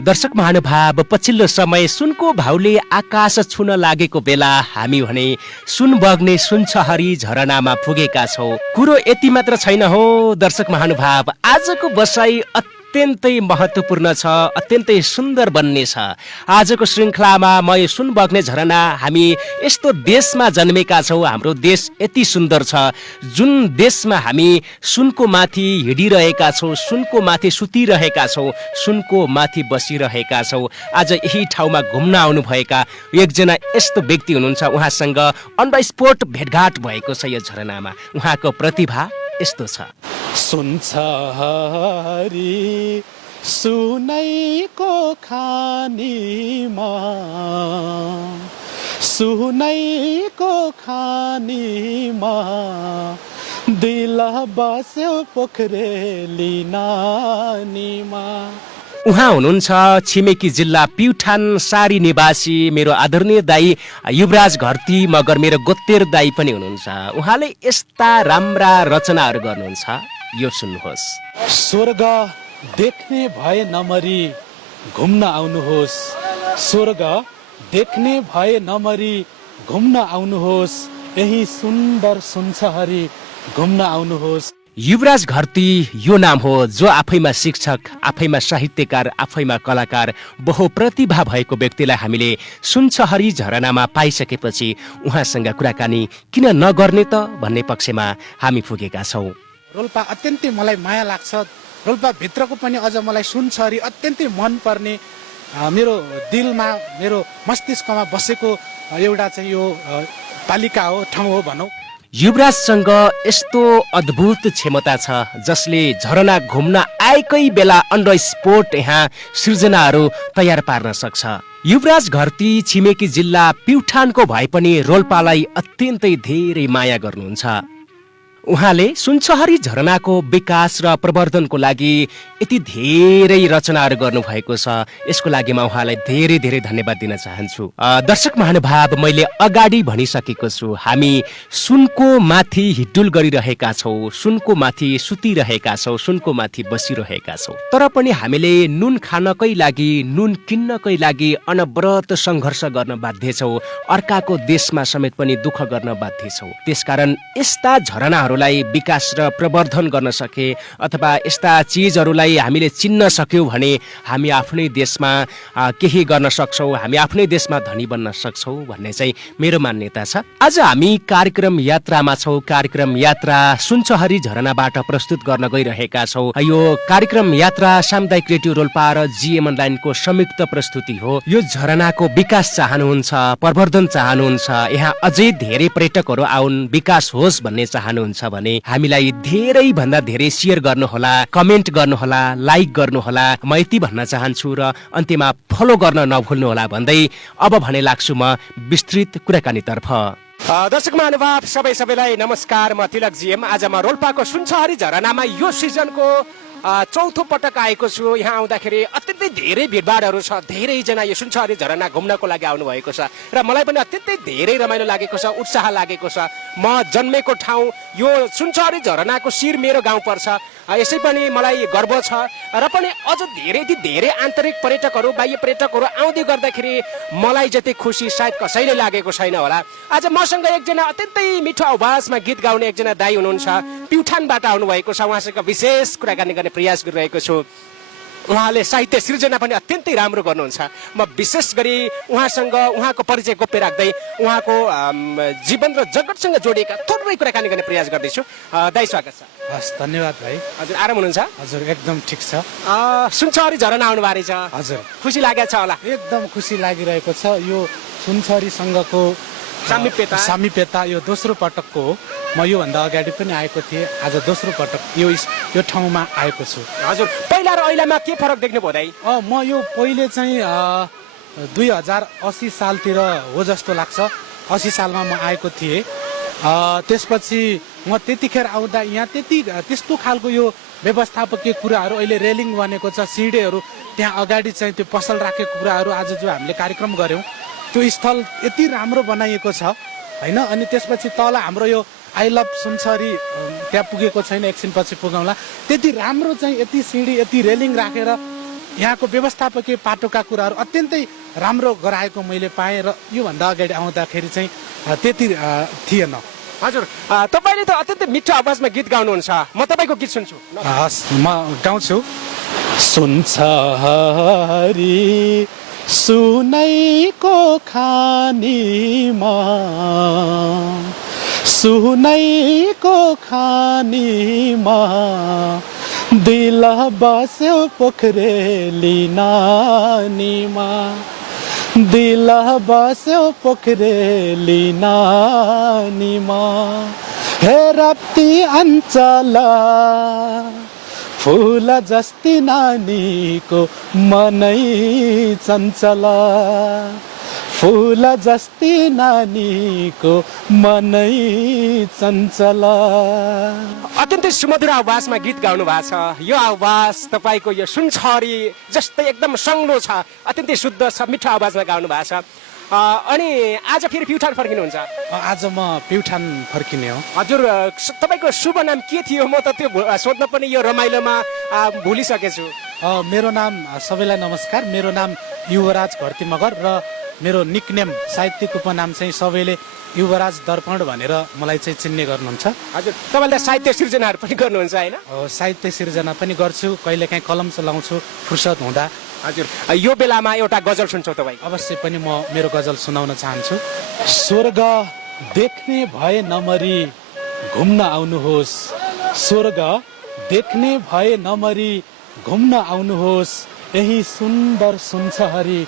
दर्शक महानुभाव, पछिल्लो समय सुनको भाउले आकाश छुन लागेको बेला हामी भने सुन बग्ने सुनछहरी झरनामा पुगेका छौँ। कुरो यति मात्र छैन हो दर्शक महानुभाव, आजको बसाई अत्यन्तै महत्त्वपूर्ण छ, अत्यन्तै सुन्दर बन्ने छ। आजको श्रृङ्खलामा म यो सुन बग्ने झरना, हामी यस्तो देशमा जन्मेका छौँ, हाम्रो देश यति सुन्दर छ, जुन देशमा हामी सुनको माथि हिँडिरहेका छौँ, सुनको माथि सुतिरहेका छौँ, सुनको माथि बसिरहेका छौँ। आज यही ठाउँमा घुम्न आउनुभएका एकजना यस्तो व्यक्ति हुनुहुन्छ, उहाँसँग अन द स्पोट भेटघाट भएको छ यो झरनामा। उहाँको प्रतिभा यस्तो छ। सुनछहरी सुनैको खानीमा, सुनैको खानीमा दिल बस्यो पोखरेली नानीमा। उहाँ हुनुहुन्छ छिमेकी जिल्ला प्युठान सारी निवासी मेरो आदरणीय दाई युवराज घरती मगर, मेरो गोत्तेर दाई पनि हुनुहुन्छ। उहाँले यस्ता राम्रा रचनाहरू गर्नुहुन्छ, यो सुन्नुहोस्। स्वर्ग देख्ने भए नमरी घुम्न आउनुहोस्, स्वर्ग देख्ने भए नमरी घुम्न आउनुहोस्, यही सुन्दर सुनछहरी घुम्न आउनुहोस्। युवराज घरती यो नाम हो, जो आफैमा शिक्षक, आफैमा साहित्यकार, आफैमा कलाकार, बहुप्रतिभा भएको व्यक्तिलाई हामीले सुनछहरी झरनामा पाइसकेपछि उहाँसँग कुराकानी किन नगर्ने त भन्ने पक्षमा हामी पुगेका छौँ। रोल्पा अत्यन्तै मलाई माया लाग्छ, रोल्पा भित्रको पनि अझ मलाई सुनछहरी अत्यन्तै मनपर्ने, मेरो दिलमा, मेरो मस्तिष्कमा बसेको एउटा चाहिँ यो पालिका हो, ठाउँ हो भनौँ। युवराजसँग यस्तो अद्भुत क्षमता छ, जसले झरना घुम्न आएकै बेला अन द स्पोट यहाँ सृजनाहरू तयार पार्न सक्छ। युवराज घरती छिमेकी जिल्ला प्युठानको भए पनि रोल्पालाई अत्यन्तै धेरै माया गर्नुहुन्छ। उहाँले सुनछहरी झरनाको विकास र प्रवर्धनको लागि यति धेरै रचनाहरू गर्नुभएको छ, यसको लागि म उहाँलाई धेरै धेरै धन्यवाद दिन चाहन्छु। दर्शक महानुभाव, मैले अगाडि भनिसकेको छु, हामी सुनको माथि हिड्डुल गरिरहेका छौँ, सुनको माथि सुतिरहेका छौँ, सुनको माथि बसिरहेका छौँ, तर पनि हामीले नुन खानकै लागि, नुन किन्नकै लागि अनवरत सङ्घर्ष गर्न बाध्य छौँ, अर्काको देशमा समेत पनि दुःख गर्न बाध्य छौँ। त्यसकारण यस्ता झरनाहरूलाई विकास र प्रवर्धन गर्न सके अथवा यस्ता चिजहरूलाई हामीले चिन्न सक्यौँ भने हामी आफ्नै देशमा केही गर्न सक्छौँ, हामी आफ्नै देशमा धनी बन्न सक्छौँ भन्ने चाहिँ मेरो मान्यता छ। आज हामी कार्यक्रम यात्रामा छौँ, कार्यक्रम यात्रा सुनछहरी झरनाबाट प्रस्तुत गर्न गइरहेका छौँ। यो कार्यक्रम यात्रा सामुदायिक रेडियो रोल्पा र जिएम अनलाइनको संयुक्त प्रस्तुति हो। यो झरनाको विकास चाहनुहुन्छ, प्रवर्धन चाहनुहुन्छ, यहाँ अझै धेरै पर्यटकहरू आउन्, विकास होस् भन्ने चाहनुहुन्छ भने हामीलाई धेरै भन्दा धेरै शेयर गर्नुहोला, कमेन्ट गर्नुहोला, लाइक गर्नुहोला। म यति भन्न चाहन्छु र अन्त्यमा फलो गर्न नभुल्नुहोला भन्दै अब भने लाग्छु म विस्तृत कुराकानीतर्फ। दर्शक महानुभाव, सबैलाई नमस्कार। म तिलक जिएम। आज म रोल्पाको सुनछहरी झरनामा यो सिजनको चौथो पटक आएको छु। यहाँ आउँदाखेरि अत्यन्तै धेरै भिडभाडहरू छ, धेरैजना यो सुनछहरी झरना घुम्नको लागि आउनु भएको छ र मलाई पनि अत्यन्तै धेरै रमाइलो लागेको छ, उत्साह लागेको छ। म जन्मेको ठाउँ यो सुनछहरी झरनाको शिर मेरो गाउँ पर्छ, यसै पनि मलाई गर्व छ र पनि अझ धेरै आन्तरिक पर्यटकहरू, बाह्य पर्यटकहरू आउँदै गर्दाखेरि मलाई जति खुसी सायद कसैले लागेको छैन होला। आज मसँग एकजना अत्यन्तै मिठो आवाजमा गीत गाउने एकजना दाई हुनुहुन्छ, प्युठानबाट आउनुभएको छ। उहाँसँग विशेष कुराकानी गर्ने प्रयास गरिरहेको छु। उहाँले साहित्य सृजना पनि अत्यन्तै राम्रो गर्नुहुन्छ। म विशेष गरी उहाँसँग, उहाँको परिचय गोप्य राख्दै उहाँको जीवन र जगतसँग जोडिएका थोरै कुराकानी गर्ने प्रयास गर्दैछु। दाई स्वागत छ। हस्, धन्यवाद भाइ। हजुर आराम हुनुहुन्छ? हजुर एकदम ठिक छ। सुनछहरी झरना आउनु भएको छ, हजुर खुसी लागेको छ होला? एकदम खुसी लागिरहेको छ। यो सुनछहरीसँगको सामिप्यता यो दोस्रो पटकको हो। म योभन्दा अगाडि पनि आएको थिएँ, आज दोस्रो पटक यो ठाउँमा आएको छु। हजुर, पहिला र अहिलेमा के फरक देख्नु भयो दाइ? म यो पहिले चाहिँ 2080 सालतिर हो जस्तो लाग्छ। 80 सालमा म आएको थिएँ। त्यसपछि म त्यतिखेर आउँदा यहाँ त्यस्तो खालको यो व्यवस्थापकीय कुराहरू, अहिले रेलिङ बनेको छ, सिँढीहरू, त्यहाँ अगाडि चाहिँ त्यो पसल राखेको कुराहरू, आज जो हामीले कार्यक्रम गऱ्यौँ त्यो स्थल यति राम्रो बनाइएको छ होइन। अनि त्यसपछि तल हाम्रो यो आई लभ सुनछहरी त्यहाँ पुगेको छैन, एकछिनपछि पुगाउँला। त्यति राम्रो चाहिँ यति सिँढी, यति रेलिङ राखेर यहाँको व्यवस्थापकीय पाटोका कुराहरू अत्यन्तै राम्रो गराएको मैले पाएँ र योभन्दा अगाडि आउँदाखेरि चाहिँ त्यति थिएन। हजुर तपाईँले त अत्यन्तै मिठो आवाजमा गीत गाउनुहुन्छ, म तपाईँको गीत सुन्छु। हस् म गाउँछु। सुन्छ हरि सुनैको खानीमा, सुनैको खानीमा दिल बस्यो पोखरेली नानीमा, दिल बस्यो पोखरेली नानीमा। हे राप्ती अञ्चल फूल जस्ती नानीको मनै चञ्चल, फूल जस्ती नानीको मनै चञ्चल। अत्यन्तै सुमधुर आवाजमा गीत गाउनु भएको छ। यो आवाज तपाईँको यो सुनछरी जस्तै एकदम सङ्लो छ, अत्यन्तै शुद्ध छ, मिठो आवाजमा गाउनु भएको छ। अनि आज फेरि प्युठान फर्किनुहुन्छ? आज म प्युठान फर्किने हो। हजुर तपाईँको शुभ नाम के थियो? म त त्यो सोध्न पनि यो रमाइलोमा भुलिसकेछु। मेरो नाम, सबैलाई नमस्कार, मेरो नाम युवराज घरती मगर र मेरो निकनेम साहित्यिक उपनाम चाहिँ सबैले युवराज दर्पण भनेर मलाई चाहिँ चिन्ने गर्नुहुन्छ। हजुर तपाईँले साहित्य सिर्जनाहरू पनि गर्नुहुन्छ होइन? साहित्य सिर्जना पनि गर्छु, कहिलेकाहीँ कलम चलाउँछु फुर्सद हुँदा। हजुर यो बेलामा एउटा गजल सुन्छौ तपाईँ? अवश्य पनि म मेरो गजल सुनाउन चाहन्छु। स्वर्ग देख्ने भए नमरी घुम्न आउनुहोस्, स्वर्ग देख्ने भए नमरी घुम्न आउनुहोस्, यही सुन्दर सुनछरी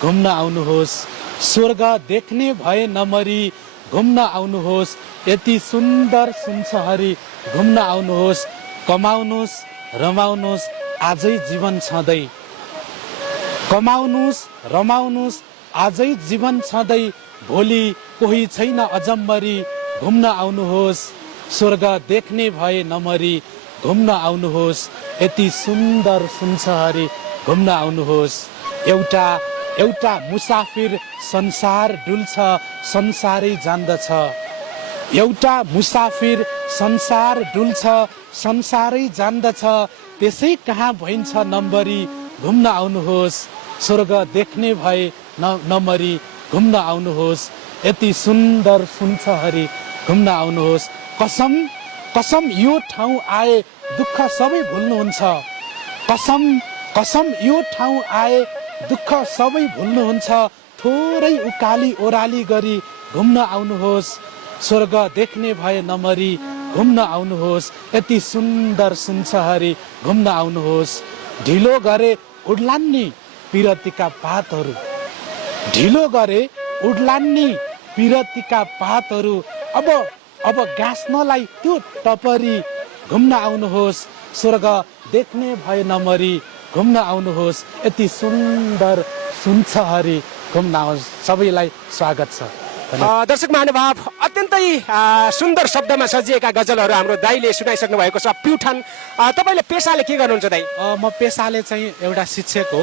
घुम्न आउनुहोस्। स्वर्ग देख्ने भए नमरी घुम्न आउनुहोस्, यति सुन्दर सुनछरी घुम्न आउनुहोस्। कमाउनुहोस् रमाउनुहोस् आजै जीवन छँदै, कमाउनुहोस् रमाउनुहोस् आजै जीवन छँदै, भोलि कोही छैन अजम्मरी घुम्न आउनुहोस्। स्वर्ग देख्ने भए नमरी घुम्न आउनुहोस्, यति सुन्दर सुनछरी घुम्न आउनुहोस्। एउटा एउटा मुसाफिर संसार डुल्छ, संसारै जान्दछ। एउटा मुसाफिर संसार डुल्छ, संसारै जान्दछ, त्यसै कहाँ भइन्छ नम्बरी घुम्न आउनुहोस्। स्वर्ग देख्ने भए नमरी घुम्न आउनुहोस्, यति सुन्दर सुनछरी घुम्न आउनुहोस्। कसम कसम यो ठाउँ आए दुःख सबै भुल्नुहुन्छ, कसम कसम यो ठाउँ आए दुःख सबै भुल्नुहुन्छ, थोरै उकाली ओह्राली गरी घुम्न आउनुहोस्। स्वर्ग देख्ने भए नमरी घुम्न आउनुहोस्, यति सुन्दर सुनछरी घुम्न आउनुहोस्। ढिलो गरे उड्लान्नी पिरतीका पातहरू, ढिलो गरे उड्लान्नी पिरतीका पातहरू, अब गाँस्नलाई त्यो टपरी घुम्न आउनुहोस्। स्वर्ग देख्ने भए नमरी घुम्न आउनुहोस्, यति सुन्दर सुनछरी घुम्न आउनुहोस्। सबैलाई स्वागत छ। दर्शक महानुभाव, अत्यन्तै सुन्दर शब्दमा सजिएका गजलहरू हाम्रो दाइले सुनाइसक्नु भएको छ। प्युठान तपाईँले पेसाले के गर्नुहुन्छ दाइ? म पेसाले चाहिँ एउटा शिक्षक हो।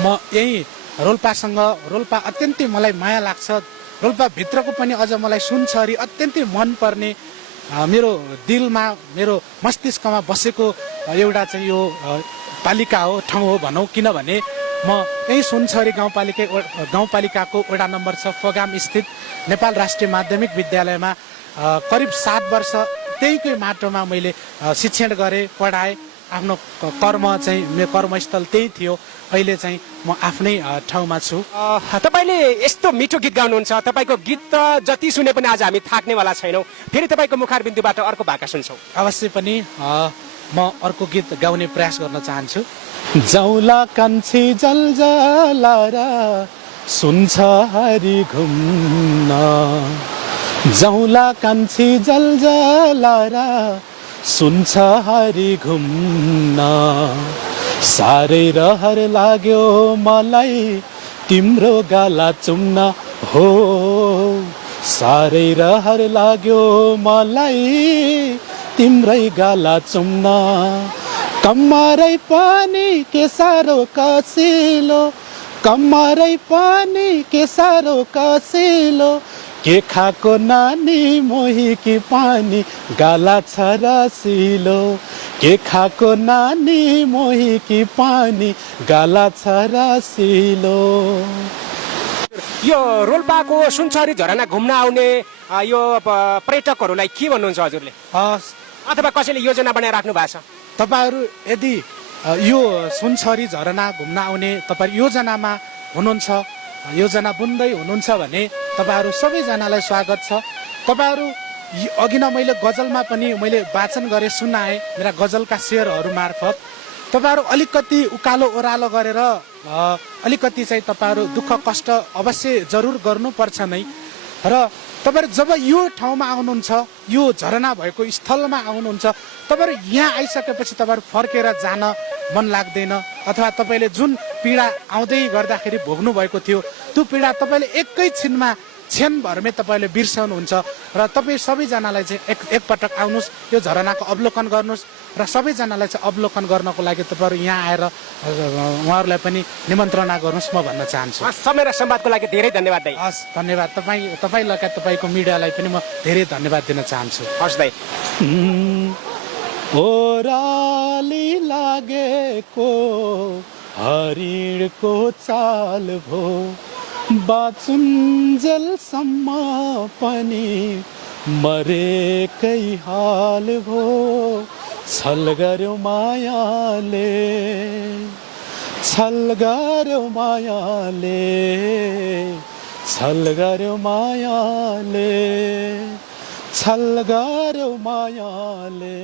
म यही रोल्पासँग, रोल्पा अत्यन्तै मलाई माया लाग्छ, रोल्पा भित्रको पनि अझ मलाई सुनछरी अत्यन्तै मनपर्ने, मेरो दिलमा मेरो मस्तिष्कमा बसेको एउटा चाहिँ यो पालिका हो, ठाउँ हो भनौँ। किनभने म यही सुनछरी गाउँपालिकाको वडा नम्बर 6 फगाम स्थित नेपाल राष्ट्रिय माध्यमिक विद्यालयमा करिब 7 वर्ष त्यहीकै माटोमा मैले शिक्षण गरेँ, पढाएँ। आफ्नो कर्म चाहिँ मेरो कर्मस्थल त्यही थियो। अहिले चाहिँ म आफ्नै ठाउँमा छु। तपाईँले यस्तो मिठो गीत गाउनुहुन्छ, तपाईँको गीत त जति सुने पनि आज हामी थाक्नेवाला छैनौँ। फेरि तपाईँको मुखारबिन्दुबाट अर्को भाका सुन्छौँ। अवश्य पनि म अर्को गीत गाउने प्रयास गर्न चाहन्छु। जाउला कान्छी जलजलाएर सुनछरी घुम्न, जाउला कान्छी जलजलाएर सुनछरी घुम्न, साह्रै रहर लाग्यो मलाई तिम्रो गाला चुम्न हो, साह्रै रहर लाग्यो मलाई तिम्रै गाला चुम्न। कम्मरै पनि के साह्रो कसिलो, कम्मरै पनि के साह्रो कसिलो, के खाको नानी मोही कि पानी गाला छ रसिलो के खाको नानी मोही कि पानी गाला छ रसिलो। यो रोल्पाको सुनसरी झरना घुम्न आउने यो पर्यटकहरूलाई के भन्नुहुन्छ हजुरले अथवा कसैले योजना बनाएर राख्नु भएको छ? तपाईहरू यदि यो सुनसरी झरना घुम्न आउने तपाईँ योजनामा हुनुहुन्छ, योजना बुन्दै हुनुहुन्छ भने तपाईहरू सबैजनालाई स्वागत छ। तपाईहरू अघि न मैले गजलमा पनि मैले वाचन गरेँ, सुनाएँ मेरा गजलका शेरहरू मार्फत। तपाईहरू अलिकति उकालो ओह्रालो गरेर अलिकति चाहिँ तपाईहरू दुःख कष्ट अवश्य जरुर गर्नुपर्छ नै। र तपाईहरू जब यो ठाउँमा आउनुहुन्छ, यो झरना भएको स्थलमा आउनुहुन्छ, तपाईहरू यहाँ आइसकेपछि तपाईँहरू फर्केर जान मन लाग्दैन अथवा तपाईँले जुन पीडा आउँदै गर्दाखेरि भोग्नु भएको थियो त्यो पीडा तपाईँले एकैछिनमा क्षणभरमै तपाईँले बिर्साउनुहुन्छ। र तपाईँ सबैजनालाई चाहिँ एकपटक आउनुहोस्, यो झरनाको अवलोकन गर्नुहोस् र सबैजनालाई चाहिँ अवलोकन गर्नको लागि तपाईँहरू यहाँ आएर उहाँहरूलाई पनि निमन्त्रणा गर्नुहोस् म भन्न चाहन्छु। समय र संवादको लागि धेरै धन्यवाद दाइ। हस् धन्यवाद। तपाईँ लगायत तपाईँको मिडियालाई पनि म धेरै धन्यवाद दिन चाहन्छु। हस् दाइ। ओराली लागेको हरिणको चाल भो बाचुन्जेलसम्म पनि मरेकै हाल भो छल गर्यो मायाले छल गर्यो मायाले छल गर्यो मायाले छल गर्यो मायाले।